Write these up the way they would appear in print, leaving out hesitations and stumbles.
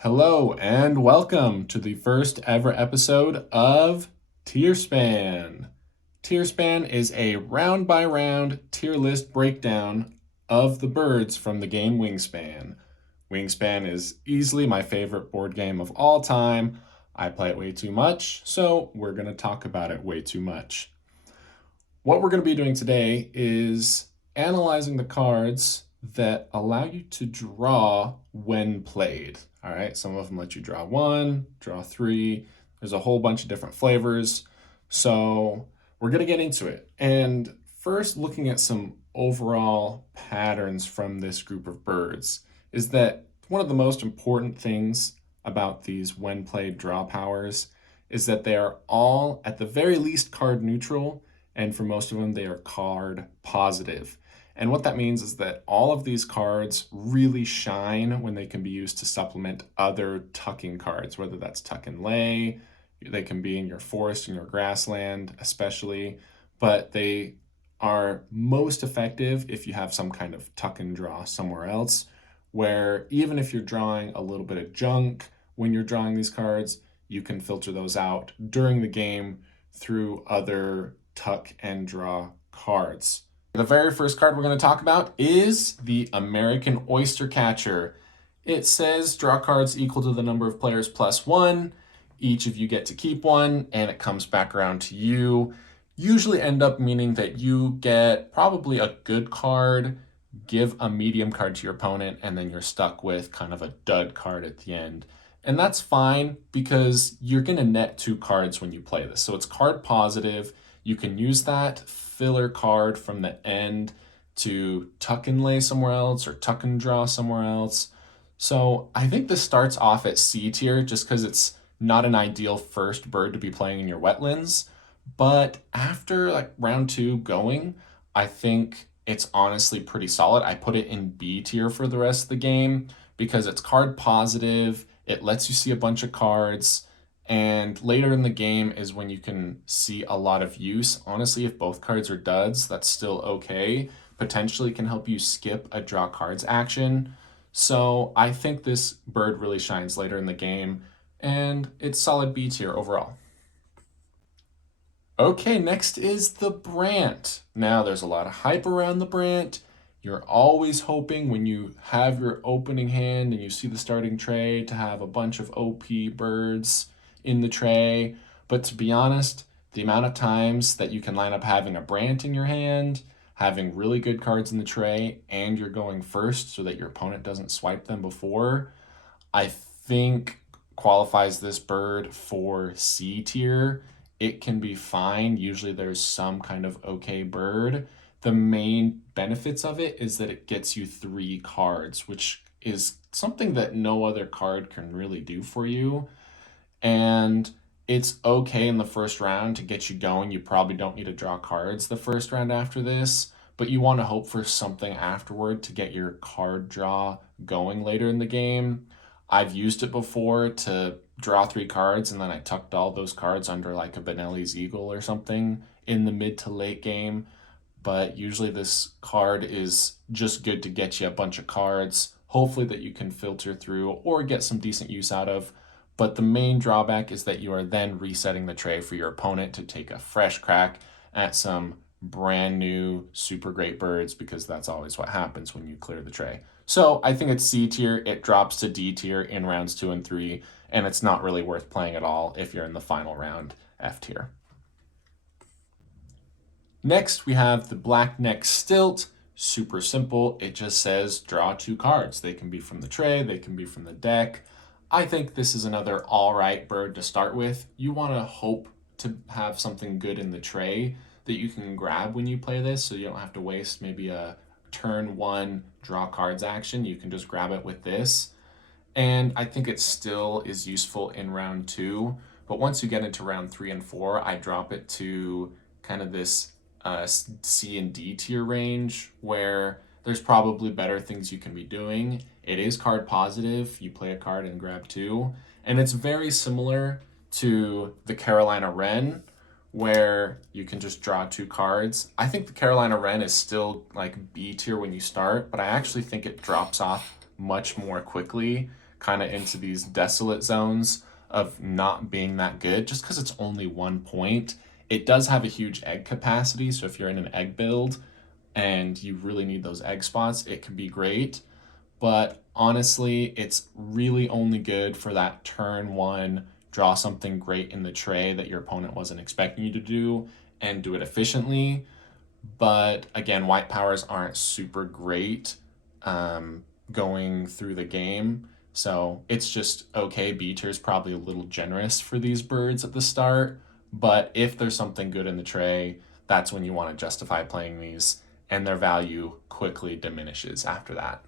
Hello and welcome to the first ever episode of Tier Span. Tier Span is a round by round tier list breakdown of the birds from the game Wingspan. Wingspan is easily my favorite board game of all time. I play it way too much, so we're going to talk about it way too much. What we're going to be doing today is analyzing the cards that allow you to draw when played. All right, some of them let you draw one, draw three. There's a whole bunch of different flavors. So we're going to get into it. And first, looking at some overall patterns from this group of birds is that one of the most important things about these when played draw powers is that they are all at the very least card neutral, and for most of them they are card positive. And what that means is that all of these cards really shine when they can be used to supplement other tucking cards, whether that's tuck and lay, they can be in your forest and your grassland especially, but they are most effective if you have some kind of tuck and draw somewhere else, where even if you're drawing a little bit of junk when you're drawing these cards, you can filter those out during the game through other tuck and draw cards. The very first card we're going to talk about is the American Oyster Catcher. It says draw cards equal to the number of players plus one. Each of you get to keep one, and it comes back around to you. Usually end up meaning that you get probably a good card, give a medium card to your opponent, and then you're stuck with kind of a dud card at the end. And that's fine because you're going to net two cards when you play this. So it's card positive. You can use that filler card from the end to tuck and lay somewhere else or tuck and draw somewhere else. So I think this starts off at C tier just because it's not an ideal first bird to be playing in your wetlands. But after like round two going, I think it's honestly pretty solid. I put it in B tier for the rest of the game because it's card positive. It lets you see a bunch of cards. And later in the game is when you can see a lot of use. Honestly, if both cards are duds, that's still okay. Potentially can help you skip a draw cards action. So I think this bird really shines later in the game, and it's solid B tier overall. Okay, next is the Brant. Now there's a lot of hype around the Brant. You're always hoping when you have your opening hand and you see the starting tray to have a bunch of OP birds in the tray. But to be honest, the amount of times that you can line up having a Brant in your hand, having really good cards in the tray, and you're going first so that your opponent doesn't swipe them before, I think qualifies this bird for C tier. It can be fine. Usually there's some kind of okay bird. The main benefits of it is that it gets you three cards, which is something that no other card can really do for you. And it's okay in the first round to get you going. You probably don't need to draw cards the first round after this, but you want to hope for something afterward to get your card draw going later in the game. I've used it before to draw three cards, and then I tucked all those cards under like a Benelli's Eagle or something in the mid to late game. But usually this card is just good to get you a bunch of cards, hopefully that you can filter through or get some decent use out of. But the main drawback is that you are then resetting the tray for your opponent to take a fresh crack at some brand new super great birds, because that's always what happens when you clear the tray. So I think it's C tier. It drops to D tier in rounds 2 and 3, and it's not really worth playing at all if you're in the final round, F tier. Next, we have the Black Neck Stilt. Super simple. It just says draw two cards. They can be from the tray, they can be from the deck. I think this is another all right bird to start with. You want to hope to have something good in the tray that you can grab when you play this, so you don't have to waste maybe a turn one draw cards action. You can just grab it with this. And I think it still is useful in round 2. But once you get into round 3 and 4, I drop it to kind of this C and D tier range where there's probably better things you can be doing. It is card positive. You play a card and grab two. And it's very similar to the Carolina Wren, where you can just draw two cards. I think the Carolina Wren is still like B tier when you start, but I actually think it drops off much more quickly kind of into these desolate zones of not being that good just because it's only 1 point. It does have a huge egg capacity, so if you're in an egg build and you really need those egg spots, it can be great. But honestly, it's really only good for that turn one, draw something great in the tray that your opponent wasn't expecting you to do and do it efficiently. But again, white powers aren't super great going through the game. So it's just okay. B tier is probably a little generous for these birds at the start. But if there's something good in the tray, that's when you want to justify playing these, and their value quickly diminishes after that.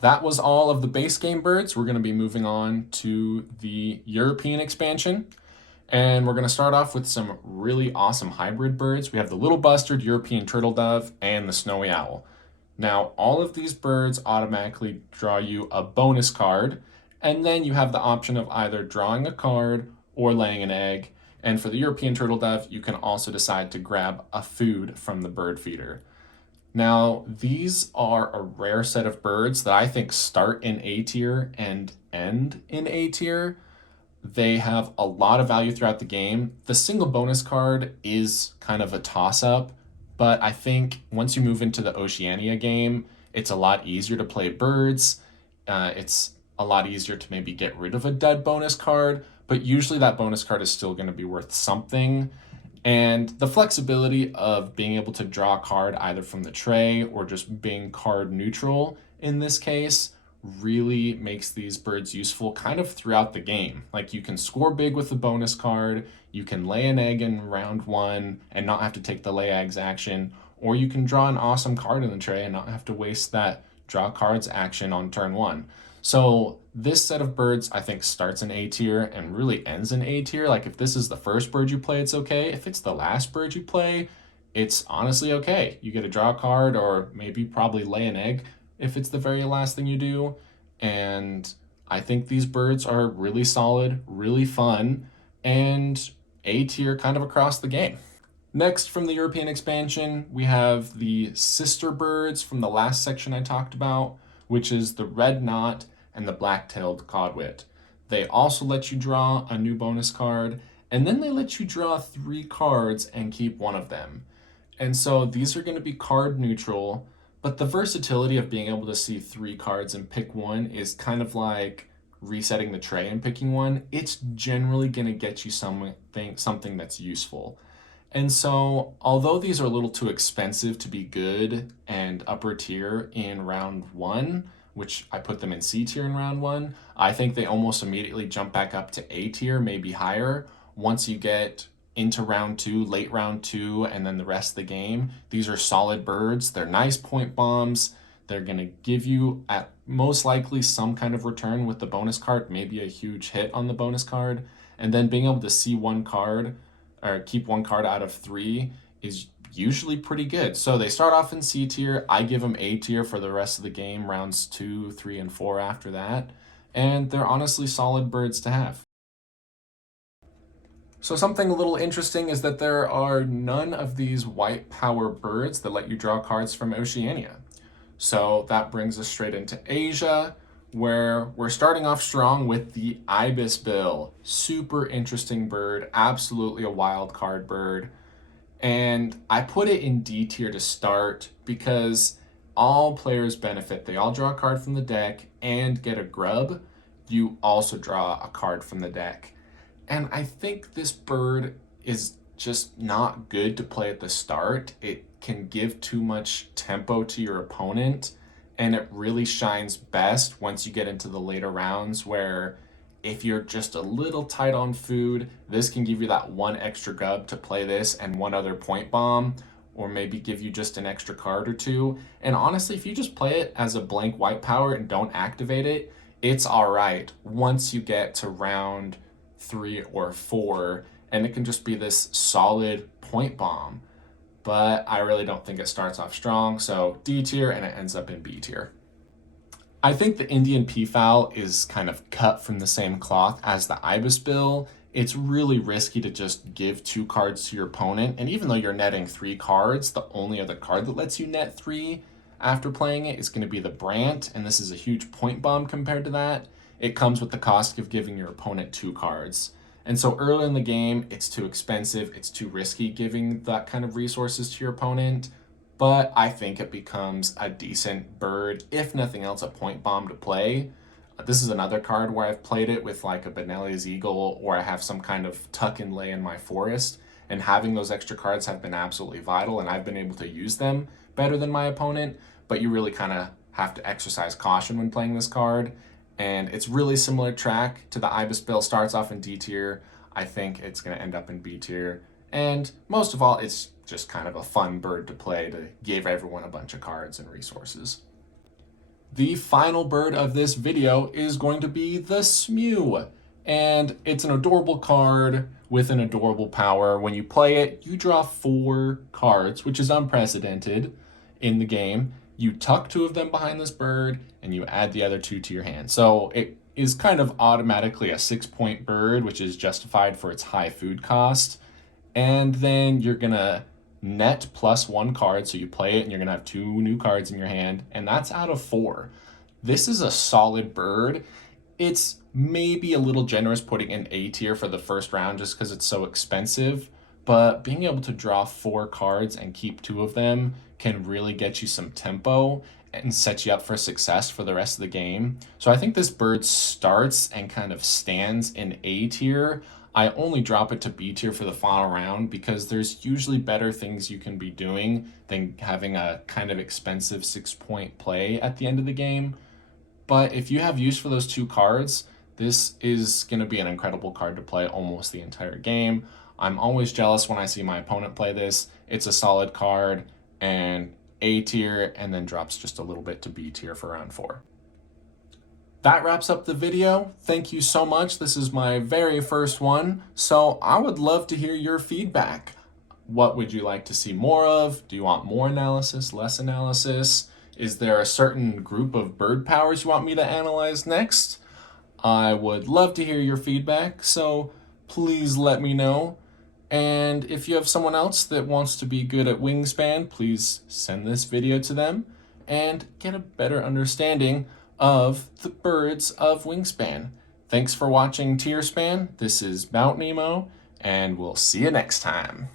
That was all of the base game birds. We're going to be moving on to the European expansion. And we're going to start off with some really awesome hybrid birds. We have the little bustard European turtle dove and the snowy owl. Now, all of these birds automatically draw you a bonus card, and then you have the option of either drawing a card or laying an egg. And for the European turtle dove, you can also decide to grab a food from the bird feeder. Now, these are a rare set of birds that I think start in A tier and end in A tier. They have a lot of value throughout the game. The single bonus card is kind of a toss up, but I think once you move into the Oceania game, it's a lot easier to play birds. It's a lot easier to maybe get rid of a dead bonus card, but usually that bonus card is still going to be worth something. And the flexibility of being able to draw a card either from the tray or just being card neutral in this case really makes these birds useful kind of throughout the game. Like you can score big with the bonus card, you can lay an egg in round one and not have to take the lay eggs action, or you can draw an awesome card in the tray and not have to waste that draw cards action on turn one. So this set of birds I think starts in A tier and really ends in A tier. Like if this is the first bird you play, it's okay. If it's the last bird you play, it's honestly okay. You get to draw a card or maybe probably lay an egg if it's the very last thing you do. And I think these birds are really solid, really fun, and A tier kind of across the game. Next, from the European expansion, we have the sister birds from the last section I talked about, which is the red knot and the black-tailed codwit. They also let you draw a new bonus card, and then they let you draw 3 cards and keep one of them. And so these are going to be card neutral, but the versatility of being able to see 3 cards and pick one is kind of like resetting the tray and picking one. It's generally going to get you something that's useful. And so, although these are a little too expensive to be good and upper tier in round one, which I put them in C tier in round one, I think they almost immediately jump back up to A tier, maybe higher, once you get into round two, late round two, and then the rest of the game. These are solid birds. They're nice point bombs. They're going to give you, at most likely, some kind of return with the bonus card, maybe a huge hit on the bonus card. And then being able to see one card or keep one card out of 3 is usually pretty good. So they start off in C tier. I give them A tier for the rest of the game, rounds 2, 3, and 4 after that. And they're honestly solid birds to have. So something a little interesting is that there are none of these white power birds that let you draw cards from Oceania. So that brings us straight into Asia, where we're starting off strong with the ibis bill. Super interesting bird, absolutely a wild card bird. And I put it in D tier to start because all players benefit. They all draw a card from the deck and get a grub. You also draw a card from the deck. And I think this bird is just not good to play at the start. It can give too much tempo to your opponent, and it really shines best once you get into the later rounds where if you're just a little tight on food, this can give you that one extra grub to play this and one other point bomb, or maybe give you just an extra card or two. And honestly, if you just play it as a blank white power and don't activate it, it's all right once you get to round 3 or 4, and it can just be this solid point bomb. But I really don't think it starts off strong, so D tier, and it ends up in B tier. I think the Indian peafowl is kind of cut from the same cloth as the ibis bill. It's really risky to just give 2 cards to your opponent, and even though you're netting 3 cards, the only other card that lets you net 3 after playing it is going to be the Brant, and this is a huge point bomb compared to that. It comes with the cost of giving your opponent 2 cards. And so early in the game, it's too expensive, it's too risky giving that kind of resources to your opponent, but I think it becomes a decent bird, if nothing else, a point bomb to play. This is another card where I've played it with like a Benelli's Eagle, or I have some kind of tuck and lay in my forest, and having those extra cards have been absolutely vital, and I've been able to use them better than my opponent, but you really kind of have to exercise caution when playing this card. And it's really similar track to the Ibis Bill. Starts off in D tier. I think it's going to end up in B tier. And most of all, it's just kind of a fun bird to play to give everyone a bunch of cards and resources. The final bird of this video is going to be the Smew. And it's an adorable card with an adorable power. When you play it, you draw 4 cards, which is unprecedented in the game. You tuck 2 of them behind this bird, and you add the other 2 to your hand. So it is kind of automatically a 6-point bird, which is justified for its high food cost. And then you're gonna net +1 card, so you play it, and you're gonna have 2 new cards in your hand, and that's out of 4. This is a solid bird. It's maybe a little generous putting in A tier for the first round just because it's so expensive, but being able to draw 4 cards and keep 2 of them can really get you some tempo and set you up for success for the rest of the game. So I think this bird starts and kind of stands in A tier. I only drop it to B tier for the final round because there's usually better things you can be doing than having a kind of expensive 6-point play at the end of the game. But if you have use for those 2 cards, this is going to be an incredible card to play almost the entire game. I'm always jealous when I see my opponent play this. It's a solid card, and A tier, and then drops just a little bit to B tier for round 4. That wraps up the video. Thank you so much. This is my very first one, so I would love to hear your feedback. What would you like to see more of? Do you want more analysis, less analysis? Is there a certain group of bird powers you want me to analyze next? I would love to hear your feedback, so please let me know. And if you have someone else that wants to be good at Wingspan, please send this video to them and get a better understanding of the birds of Wingspan. Thanks for watching Tierspan. This is Mount Nemo, and we'll see you next time.